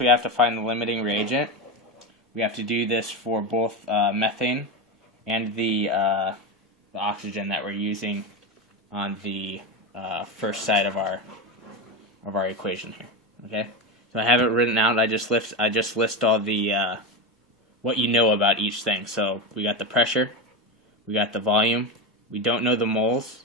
We have to find the limiting reagent. We have to do this for both methane and the oxygen that we're using on the first side of our equation here. Okay, so I have it written out. I just list all the what you know about each thing. So we got the pressure, we got the volume. We don't know the moles.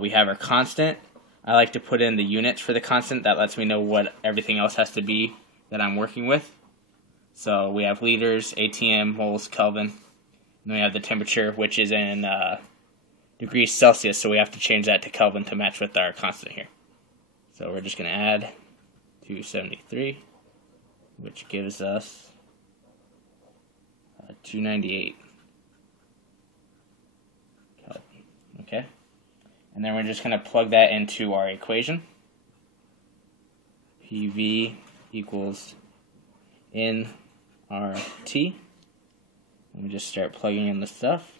We have our constant. I like to put in the units for the constant. That lets me know what everything else has to be that I'm working with. So we have liters, ATM, moles, Kelvin. And then we have the temperature, which is in degrees Celsius, so we have to change that to Kelvin to match with our constant here. So we're just going to add 273, which gives us 298 Kelvin. Okay? And then we're just going to plug that into our equation. PV equals nRT. And we just start plugging in the stuff.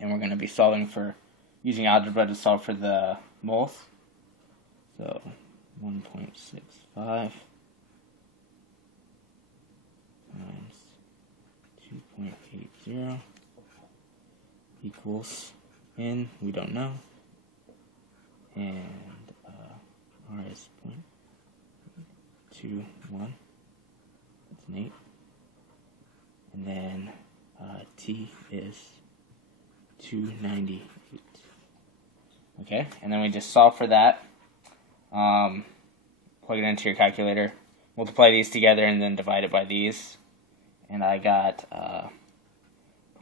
And we're going to be using algebra to solve for the moles. So 1.65 times 2.80 equals N, we don't know, and R is 0.21, that's an 8, and then T is 298. Okay, and then we just solve for that, plug it into your calculator, multiply these together, and then divide it by these, and I got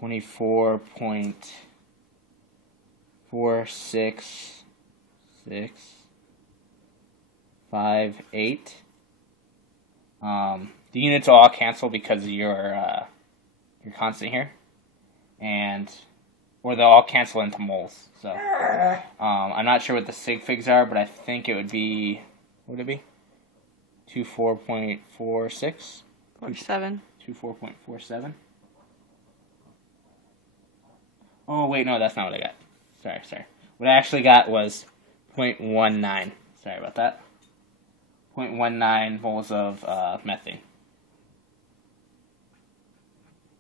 24.46658. The units will all cancel because of your constant here, or they'll all cancel into moles. So I'm not sure what the sig figs are, but I think it would be, what would it be? 24.46? 24.47. Oh wait, no, that's not what I got. Sorry. What I actually got was 0.19. Sorry about that. 0.19 moles of methane.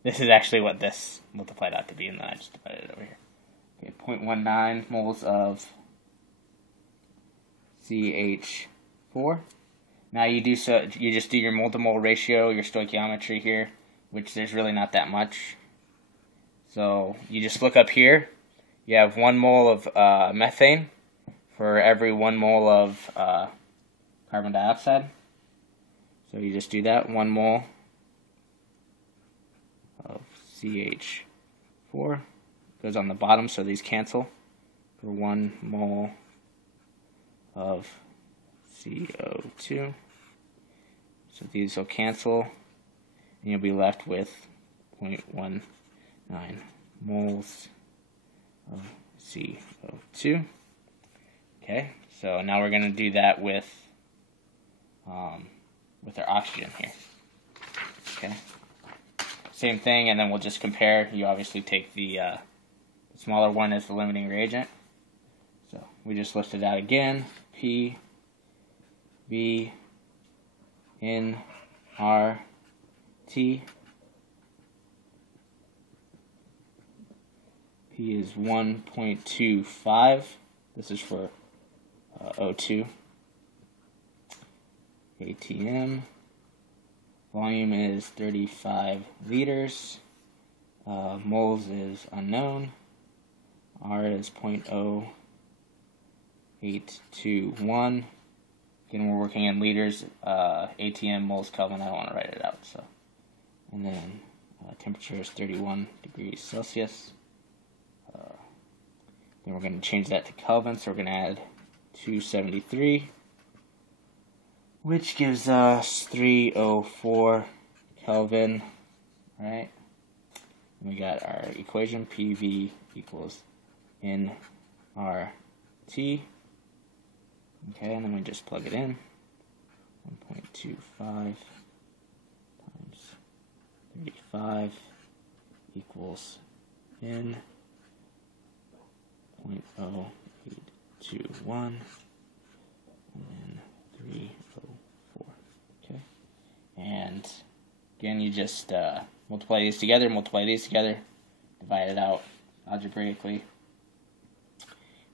This is actually what this multiplied out to be, and then I just divided it over here. Okay, 0.19 moles of CH4. Now you just do your mole to mole ratio, your stoichiometry here, which there's really not that much. So you just look up here. You have 1 mole of methane for every 1 mole of carbon dioxide. So you just do that. 1 mole of CH4 goes on the bottom, so these cancel, for 1 mole of CO2. So these will cancel, and you'll be left with 0.19 moles of CO2. Okay, so now we're going to do that with our oxygen here. Okay, same thing, and then we'll just compare. You obviously take the smaller one as the limiting reagent. So we just list it out again. P, V, N, R, T. P is 1.25. This is for O2. ATM. Volume is 35 liters. Moles is unknown. R is 0.0821. Again, we're working in liters. ATM, moles, Kelvin, I don't want to write it out. So, and then temperature is 31 degrees Celsius. Then we're going to change that to Kelvin, so we're going to add 273, which gives us 304 Kelvin. Alright, and we got our equation, PV equals nRT. Okay, and then we just plug it in. 1.25 times 35 equals N 0.0821, and then 304. And again, you just multiply these together, divide it out algebraically.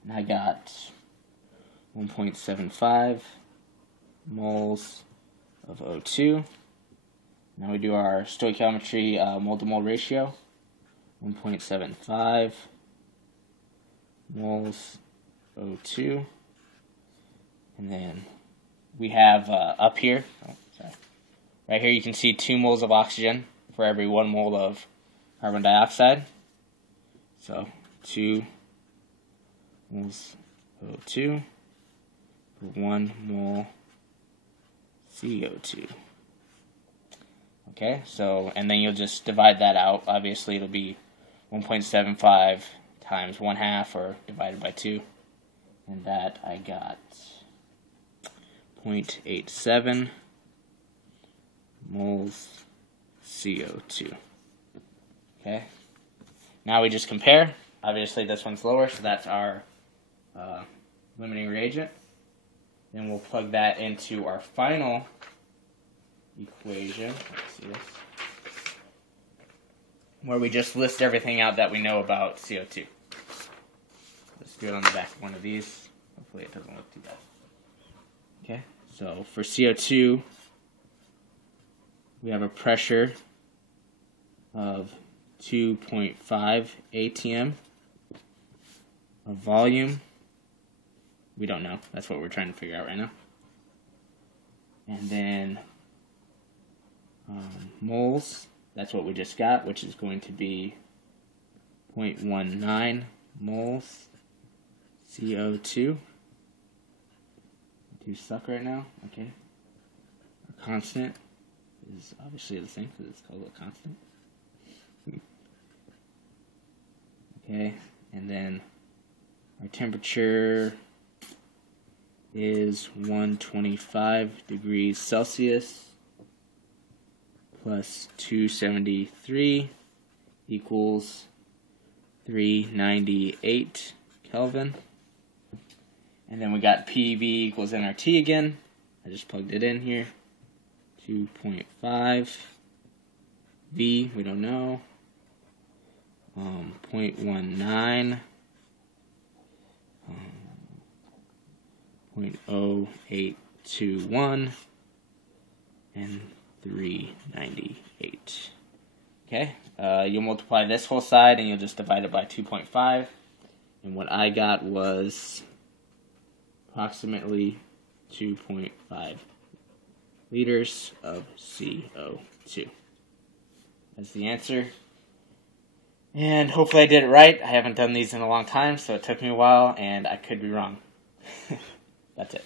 And I got 1.75 moles of O2. Now we do our stoichiometry mole-to-mole ratio. 1.75 moles O2. And then we have up here, right here you can see 2 moles of oxygen for every 1 mole of carbon dioxide. So 2 moles O2 for 1 mole CO2. Okay, so, and then you'll just divide that out. Obviously, it'll be 1.75 times 1/2, or divided by 2. And that I got 0.87 moles CO2. Okay, now we just compare. Obviously, this one's lower, so that's our limiting reagent. Then we'll plug that into our final equation. Let's see this. Where we just list everything out that we know about CO2. Let's do it on the back of one of these. Hopefully it doesn't look too bad. Okay, so for CO2, we have a pressure of 2.5 atm. A volume, we don't know. That's what we're trying to figure out right now. And then moles, that's what we just got, which is going to be 0.19 moles CO2. Do suck right now, okay. Our constant is obviously the same because it's called a constant. Okay, and then our temperature is 125 degrees Celsius plus 273 equals 398 Kelvin. And then we got PV equals nRT again. I just plugged it in here. 2.5. V, we don't know. 0.19. 0.0821 and 398. Okay, you'll multiply this whole side and you'll just divide it by 2.5. And what I got was approximately 2.5 liters of CO2. That's the answer. And hopefully I did it right. I haven't done these in a long time, so it took me a while, and I could be wrong. That's it.